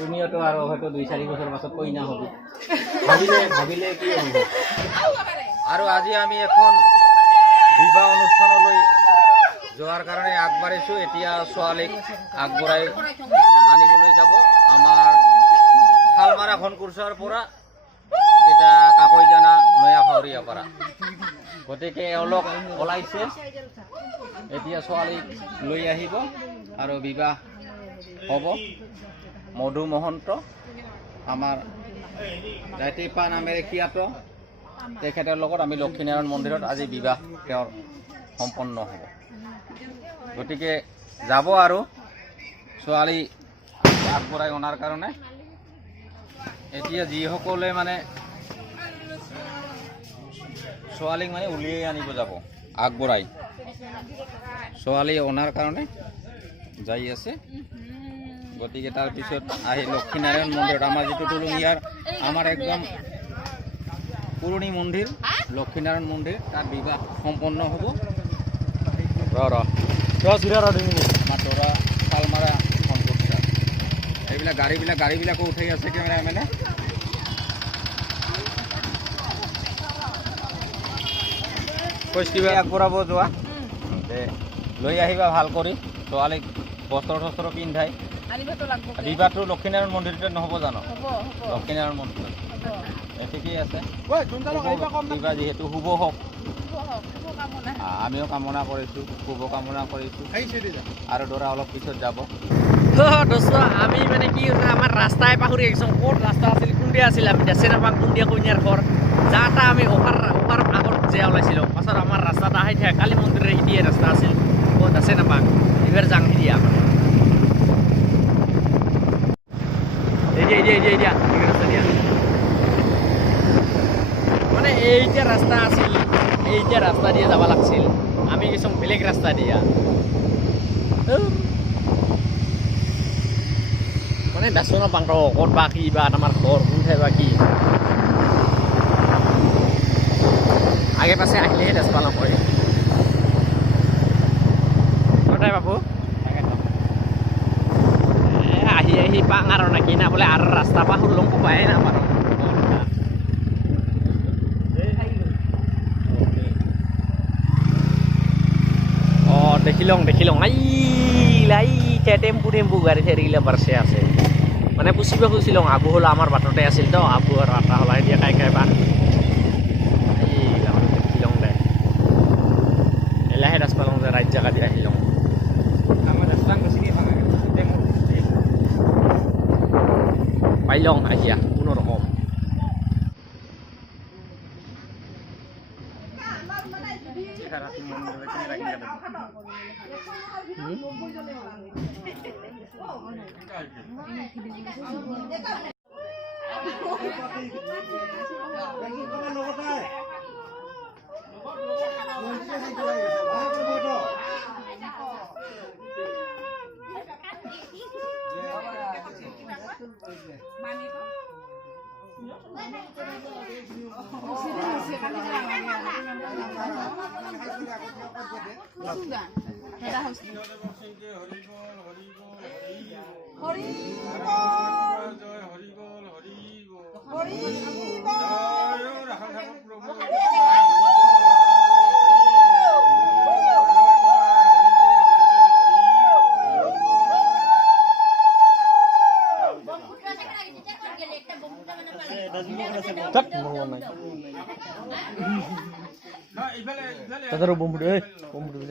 তুমিও তো আৰু হয়তো 2-4 বছৰ পাছত কইনা হবি ভাবিলে কি হ'ব আৰু আজি আমি এখন বিবাহ অনুষ্ঠানলৈ যোৱাৰ কাৰণে আগবাঢ়িছোঁ এতিয়া ছোৱালীক আগবঢ়াই আনিবলৈ যাব আমাৰ শালমাৰা ঘনকুৰ্চৰ পৰা এটা কাকৈজানা নয়া ভাৱৰীয়া পৰা গতিকে এওঁলোক ওলাইছে এতিয়া ছোৱালীক লৈ আহিব আৰু বিবাহ হ'ব মধু মহন্ত আমাৰ জাতিপা নামেৰে খ্যাত তেখেতৰ লগত আমি লক্ষীনাৰায়ণ মন্দিৰত আজি বিবাহ তেওঁৰ সম্পন্ন হ'ব গতিকে যাব আৰু ছোৱালী আগবঢ়াই অনাৰ কাৰণে এতিয়া যিসকলে মানে ছোৱালীক মানে উলিয়াই আনিব যাব আগবঢ়াই ছোৱালী অনাৰ কাৰণে যাই আছে গতিকে তাৰপিছত আহি লক্ষীনাৰায়ণ মন্দিৰত আমাৰ যিটো টুলুঙীয়াৰ আমাৰ একদম পুৰণি মন্দিৰ লক্ষীনাৰায়ণ মন্দিৰ তাত বিবাহ সম্পন্ন হ'ব মাতৰা শালমাৰা ঘনকুৰ্চা এইবিলাক গাড়ীবিলাকো উঠাই আছে কেমেৰামেনে কিবা আগবঢ়াব যোৱা লৈ আহিবা ভাল কৰি ছোৱালীক বস্ত্ৰ পিন্ধাই বিবাহটো লক্ষীনাৰায়ণ মন্দিৰতে নহ'ব জানো লক্ষীনাৰায়ণ মন্দিৰত ঠিকেই আছে বিবাহ যিহেতু শুভ হওক আমিও কামনা কৰিছোঁ শুভ কামনা কৰিছোঁ আৰু দৰা অলপ পিছত যাব আমি মানে কি আমাৰ ৰাস্তাই পাহৰি আহিছোঁ ক'ত ৰাস্তা আছিল কোনদিয়া আছিল আমি দেছে নাপাওঁ কোনদিয়া কইনাৰ ঘৰ যা তা আমি অহাৰ আগত যে ওলাইছিলোঁ পাছত আমাৰ ৰাস্তাত আহি থাকে কালী মন্দিৰৰ সিদিয়ে ৰাস্তা আছিল ক'ত আছে নাপাওঁ এইবাৰ যাং সিদিয়া মানে এইটা ৰাস্তা আছিল এইটা ৰাস্তা দিয়ে যাব লাগছিল আমি কিছুমান বেলেগ ৰাস্তা দিয়া মানে দাচো নাপাওঁ ক'ত বা কি বা আমাৰ ঘৰ কোনঠাই বা কি আগে পাছে আহিলেহে দেশ পালন কৰে কোথায় বাবু ahi pak ngaron lagi nak boleh arras apa hulung kupain apa oh dekilong ai lai tempu gari seri gila bersih ase mana pusiba pusilong abu hula amar batote asil to abu rata hulai dia kayak pak ai dekilong deh elah das palong raja ka dia hilong sama datang ke sini Pailong aja, puno rokom. Taruh bom dulu, bom dulu.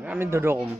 Kami duduk om.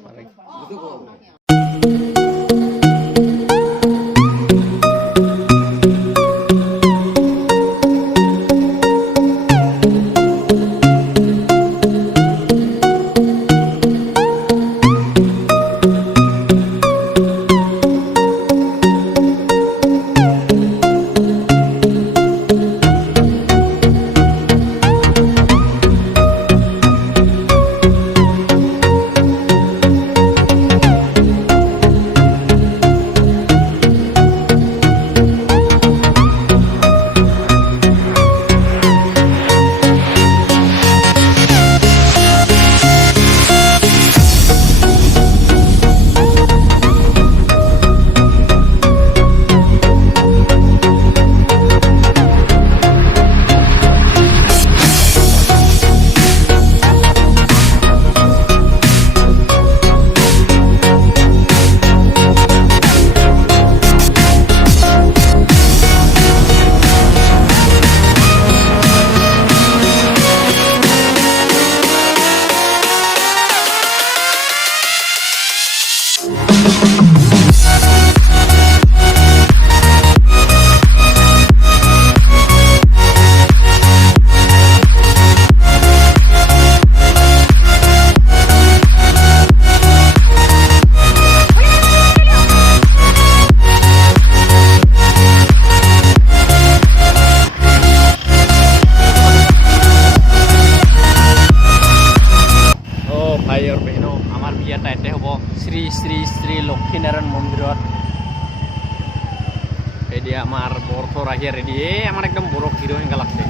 ভাই আৰু বহেনো আমাৰ বিয়াটা ইয়াতে হ'ব শ্ৰী শ্ৰী শ্ৰী লক্ষীনাৰায়ণ মন্দিৰত এতিয়া আমাৰ বৰথৰ আহি ready আমাৰ একদম বৰফ হিৰো হেংগা লাগছে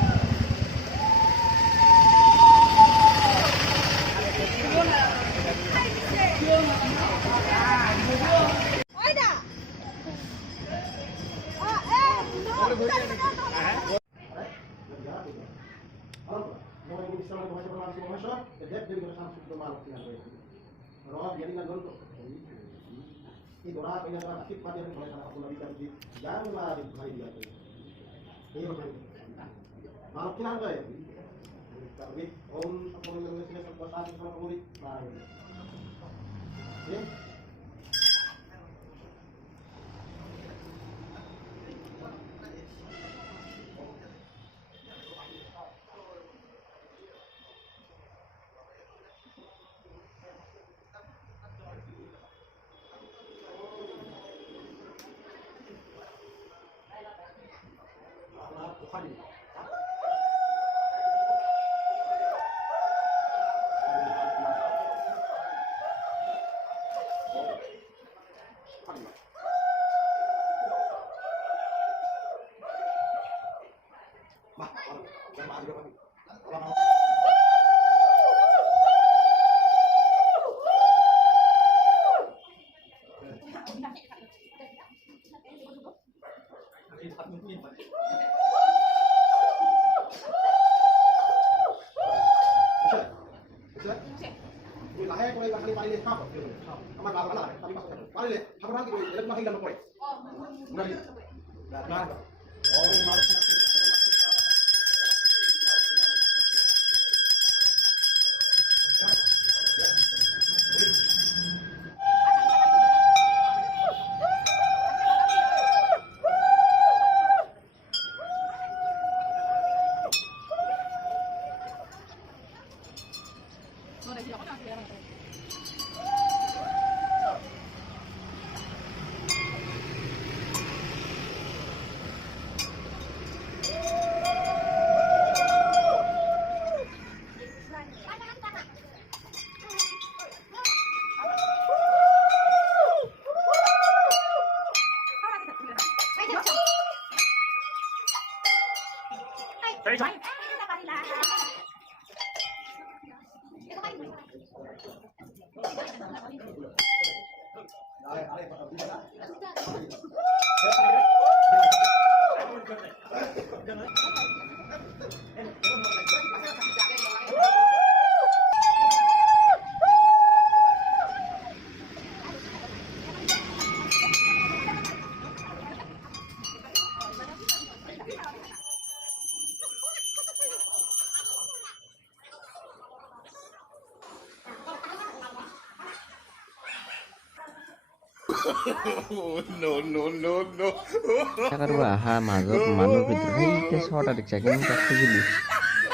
Cara baha mazhab manur ভিতর এইটা শর্ট দেখছা কেমন কাটতে গেলি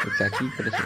দেখছা কি করেছে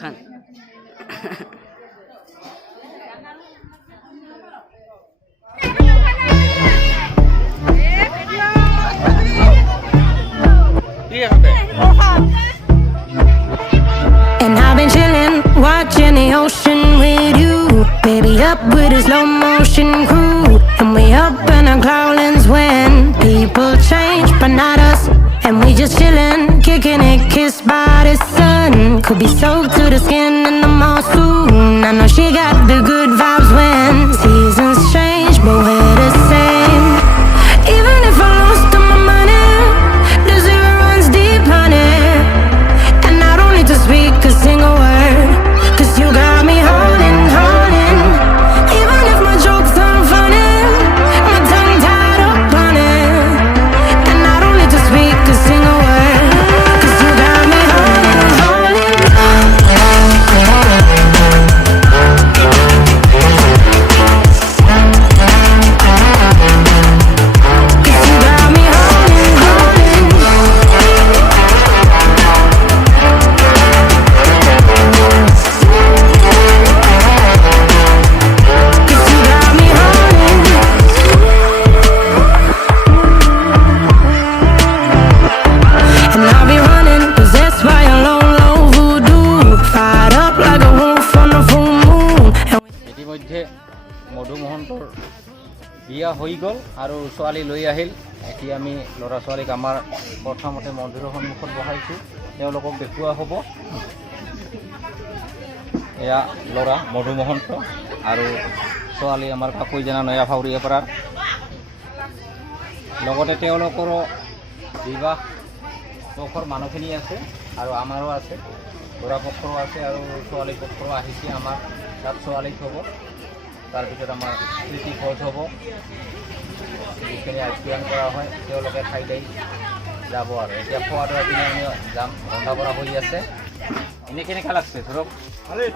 খান And I've been chillin', watching the ocean with you. Baby, up with a slow motion crew. And we up in our clouds when people change, but not us. And we just chillin', kicking it, kissed by the sun. Could be soaked to the skin in the mall soon. I know she got the good vibes when seasons change, but we're the same. Even if I lost all my money, the zero runs deep, honey. And I don't need to speak a single word, 'cause you got me holding. Even if my jokes aren't funny, my tongue tied up on it. And I don't need to speak a single word, 'cause you got me holding. 'Cause you got me And I'll be running, possessed by a low voodoo. Fired up like a wolf on the full moon. ইতিমধ্যে মধু মহন্তৰ বিয়া হৈ গ'ল আৰু ছোৱালী লৈ আহিল। এতিয়া আমি ল'ৰা ছোৱালীক আমাৰ প্ৰথমতে মন্দিৰৰ সন্মুখত বহাইছোঁ, তেওঁলোকক দেখুওৱা হ'ব। এয়া ল'ৰা মধু মহন্ত আৰু ছোৱালী আমাৰ কাকৈজানা নয়া ভাউৰীয়া পাৰাৰ। লগতে তেওঁলোকৰো বিবাহ পক্ষৰ মানুহখিনি আছে আৰু আমাৰো আছে, ল'ৰা পক্ষৰো আছে আৰু ছোৱালী পক্ষৰো আহিছে। আমাৰ তাত ছোৱালী থ'ব, তাৰপিছত আমাৰ প্ৰীতি ভোজ হ'ব, যিখিনি আয়োজন কৰা হয় তেওঁলোকে খাই দাই যাব আৰু এতিয়া খোৱাটো আপুনি আমি যাম, ৰন্ধা বঢ়া হৈ আছে। এনেই কেনেকুৱা লাগছে ধৰক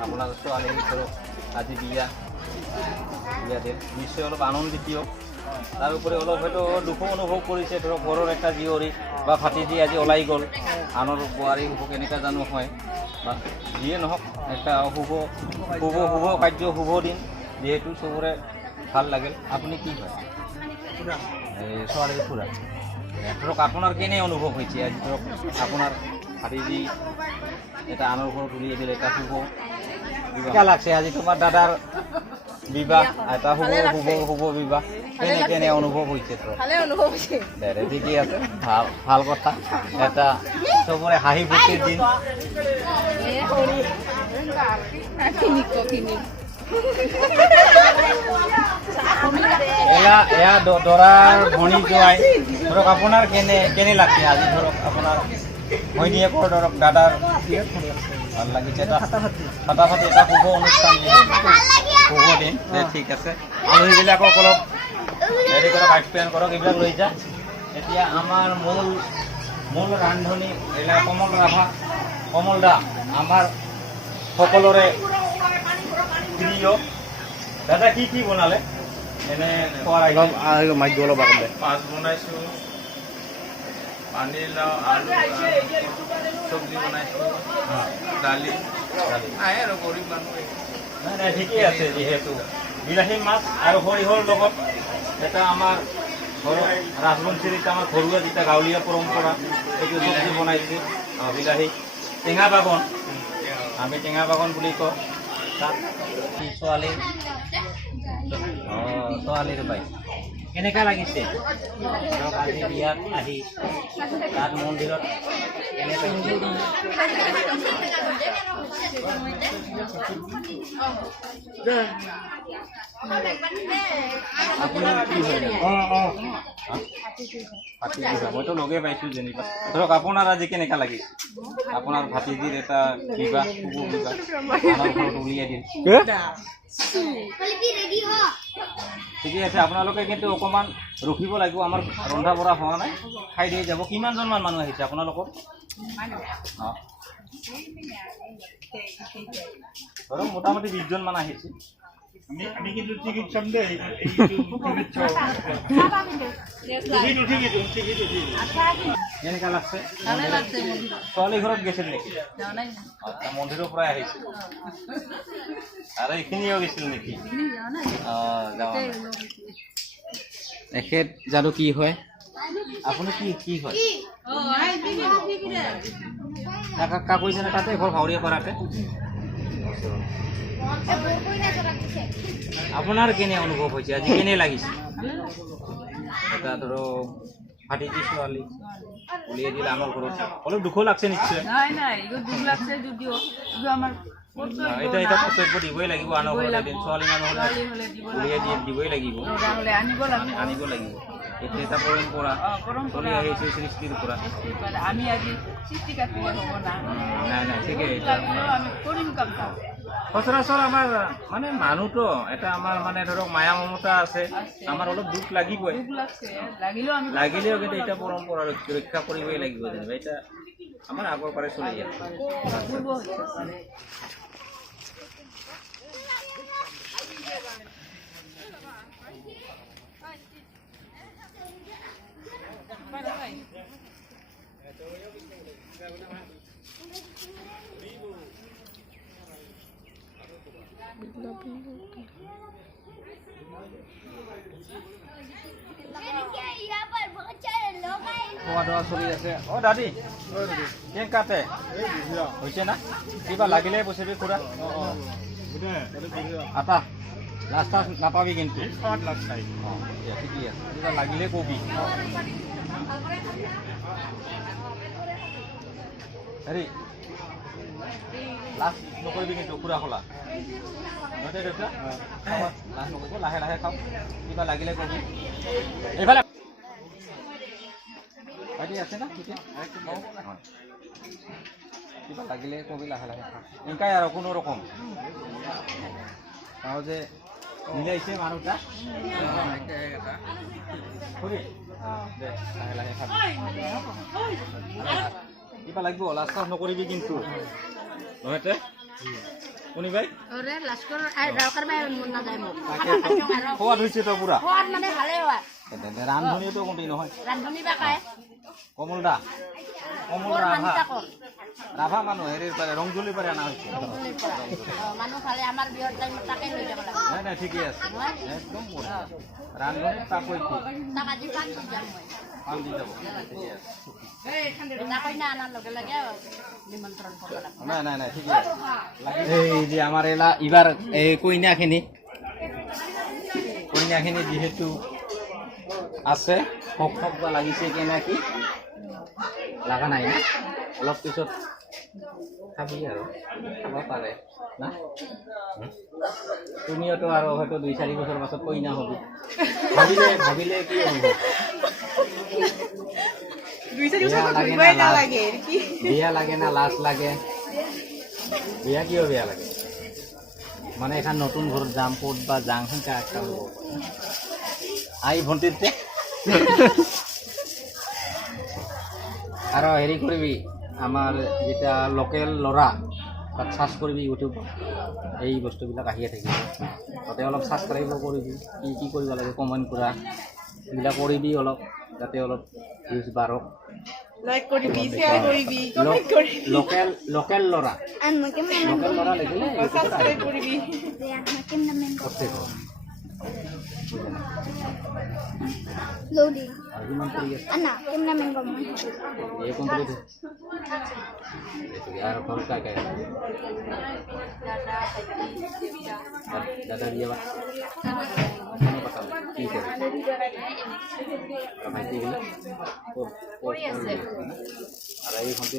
আপোনাৰ ছোৱালী ধৰক আজি বিয়া দিল, নিশ্চয় অলপ আনন্দিত। তাৰোপৰি অলপ হয়তো দুখো অনুভৱ কৰিছে, ধৰক ঘৰৰ এটা জীয়ৰী বা ভাতিজী আজি ওলাই গ'ল, আনৰ বোৱাৰী হ'ব কেনেকুৱা জানো হয়, বা যিয়ে নহওক এটা শুভ কাৰ্য শুভ দিন, যিহেতু চবৰে ভাল লাগিল। আপুনি কি হয় এই ছোৱালীৰ খুৰা, ধৰক আপোনাৰ কেনে অনুভৱ হৈছে আজি? ধৰক আপোনাৰ ভাতিজী এটা আনৰ ঘৰত উলিয়াই দিলে, এটা শুভ কেনেকুৱা লাগছে আজি তোমাৰ দাদাৰ বিবাহ, এটা শুভ বিবাহ, কেনে অনুভৱ হৈছে? দে ঠিকেই আছে, ভাল কথা, এটা চবৰে হাঁহি ফূৰ্তিৰ দিন। এয়া দৰাৰ ভনী জোৱাই, ধৰক আপোনাৰ কেনে লাগছে আজি? ধৰক আপোনাৰ ভৈনীয়েকৰ ধৰক দাদাৰ ভাল লাগিছে, এটা ফাটাফাটি এটা শুভ অনুষ্ঠান, শুভ দিন। ঠিক আছে, আলহীবিলাকক অলপ হেৰি কৰক, আপ্যায়ন কৰক, এইবিলাক লৈ যায়। এতিয়া আমাৰ মূল ৰান্ধনি এইবিলাক কমল দা আমাৰ সকলোৰে প্ৰিয়। দাদা কি বনালে এনে খোৱাৰ মাইক অলপ আগতে? মাছ বনাইছোঁ, পানীলাও, আলু, চব্জি বনাইছোঁ, দালি আহে আৰু গৰীব মানুহ। নাই ঠিকেই আছে, যিহেতু বিলাহী মাছ আৰু সৰিয়হৰ লগত এটা আমাৰ ঘৰৰ ৰাজবংশীৰ আমাৰ ঘৰুৱা যিটা গাঁৱলীয়া পৰম্পৰা, সেইটো চব্জি বনাইছে। বিলাহী টেঙা বাগন, আমি টেঙা বাগন বুলি কওঁ। তাত ছোৱালীৰ বাই কেনেকুৱা লাগিছে ধৰক আজি বিয়াত আহি তাত মন্দিৰত কেনে পাইছে? আপুনি কি হয়? মইতো লগে পাইছোঁ যেনিবা। ধৰক আপোনাৰ আজি কেনেকুৱা লাগিছে? আপোনাৰ ভাতিজিৰ এটা বিবাহ, শুভ বিবাহ আমাৰ ঘৰত উলিয়াই দিল। ঠিকে আছে, আপোনালোকে কিন্তু অকণমান ৰখিব লাগিব, আমাৰ ৰন্ধা বঢ়া হোৱা নাই, খাই দিয়ে যাব। কিমানজনমান মানুহ আহিছে আপোনালোকৰ? ধৰক মোটামুটি 20জনমান আহিছে। আমি কিন্তু টিকিট চাম দেই কেনেকুৱা লাগছে ছোৱালী ঘৰত গৈছিল নেকি আচ্ছা মন্দিৰৰ পৰাই আহিছিল আৰু এইখিনিও গৈছিল নেকি যোৱা এখেত জানো কি হয় আপুনি কি হয় কাকা কৈছে নে তাতে ঘৰ ভাৱৰীয়া কৰাতে আপোনাৰ কেনে অনুভৱ হৈছে আজি কেনে লাগিছে এটা ধৰক ফাটিজি ছোৱালী উলিয়াই দিলে আমাৰ ঘৰত অলপ দুখো লাগছে নিশ্চয় নাই দুখ লাগছে যদিও আমাৰ এটা কৰ্তব্য দিবই লাগিব আনৰ ঘৰত এদিন ছোৱালী মানুহ হ'লে উলিয়াই দিবই লাগিব আনিব লাগিব এইটো এটা পৰম্পৰা চলি আহিছে সৃষ্টিৰ পৰা আমি আজি সৃষ্টিকাৰী হ'ব না নাই ঠিকেই আমি কৰিম কাম সচৰাচৰ আমাৰ মানে মানুহটো এটা আমাৰ মানে ধৰক মায়া মমতা আছে আমাৰ অলপ দুখ লাগিবই লাগিলেও কিন্তু এটা পৰম্পৰা ৰক্ষা কৰিবই লাগিব যেনিবা এটা আমাৰ আগৰ পৰাই চলি আছে খোৱা দোৱা চলি আছে অ দাদী কেক কাটে হৈছে না কিবা লাগিলে পইচাবি খুৰা আটা লাষ্ট নাপাবি কিন্তু ঠিকেই আছে কিবা লাগিলে কবি হেৰি লাষ্ট নকৰিবি কিন্তু খুৰা খোলা দেউতা লাষ্ট নকৰিব লাহে লাহে খাওঁ কিবা লাগিলে কবি এইফালে বাকী আছে না কিবা লাগিলে কবি লাহে লাহে খাওঁ এনেকাই আৰু কোনো ৰকম তাও যে মিলাইছে মানুহটা খুৰী দে লাহে লাহে খাবি কিবা লাগিব লাষ্ট নকৰিবি কিন্তু নহয়তে শুনিবাই সোৱাদ হৈছে তো পুৰা ৰান্ধনীটো কোনটি নহয় কমল দা ৰাভা মানুহ হেৰিৰ পাৰে ৰংজুলিৰ পাৰে অনা হৈছে নাই নাই ঠিকেই আছে একদম ৰান্ধনী তাক পান দি যাব নাই নাই নাই ঠিকেই আছে এই যে আমাৰ এইবাৰ এই কইনাখিনি যিহেতু আছে হক বা লাগিছে কেনে কি লাগা নাই না অলপ পিছত খাবি আৰু খাব পাৰে না তুমিওতো আৰু হয়তো 2-4 বছৰ পাছত কইনা হবি ভাবিলে কি হ'ব বিয়া লাগে না লাজ লাগে বিয়া কিয় বেয়া লাগে মানে এখন নতুন ঘৰত যাম ক'ত বা যাং সেনেকা একটা হ'ব আই ভণ্টিতে আৰু হেৰি কৰিবি আমাৰ যেটা লোকেল ল'ৰা তাত চাৰ্চ কৰিবি ইউটিউব এই বস্তুবিলাক আহিয়ে থাকিব তাতে অলপ ছাবস্ক্ৰাইব কৰিবি কি কৰিব লাগে কমেণ্ট কৰা এইবিলাক কৰিবি অলপ যাতে অলপ ভিউজ বাঢ়ক লাইক কৰিবি শেয়াৰ কৰিবি কমেন্ট কৰিবি লোকেল ল'ৰা লিখিলে সাবস্ক্ৰাইব কৰিবি Loading. Argument কৰি আছে Anak, cameraman ko mo. এই কমপ্লিট यार कौन का क्या दादा दिया ठीक है माहिती दिला আর এই ফোনটি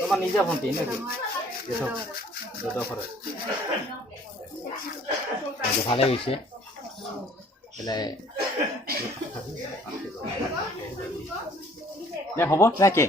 তোমার নিজা ফোনটি নাকি যেসব যত খরচ ভালো হয়েছে তাহলে হ'ব নাকি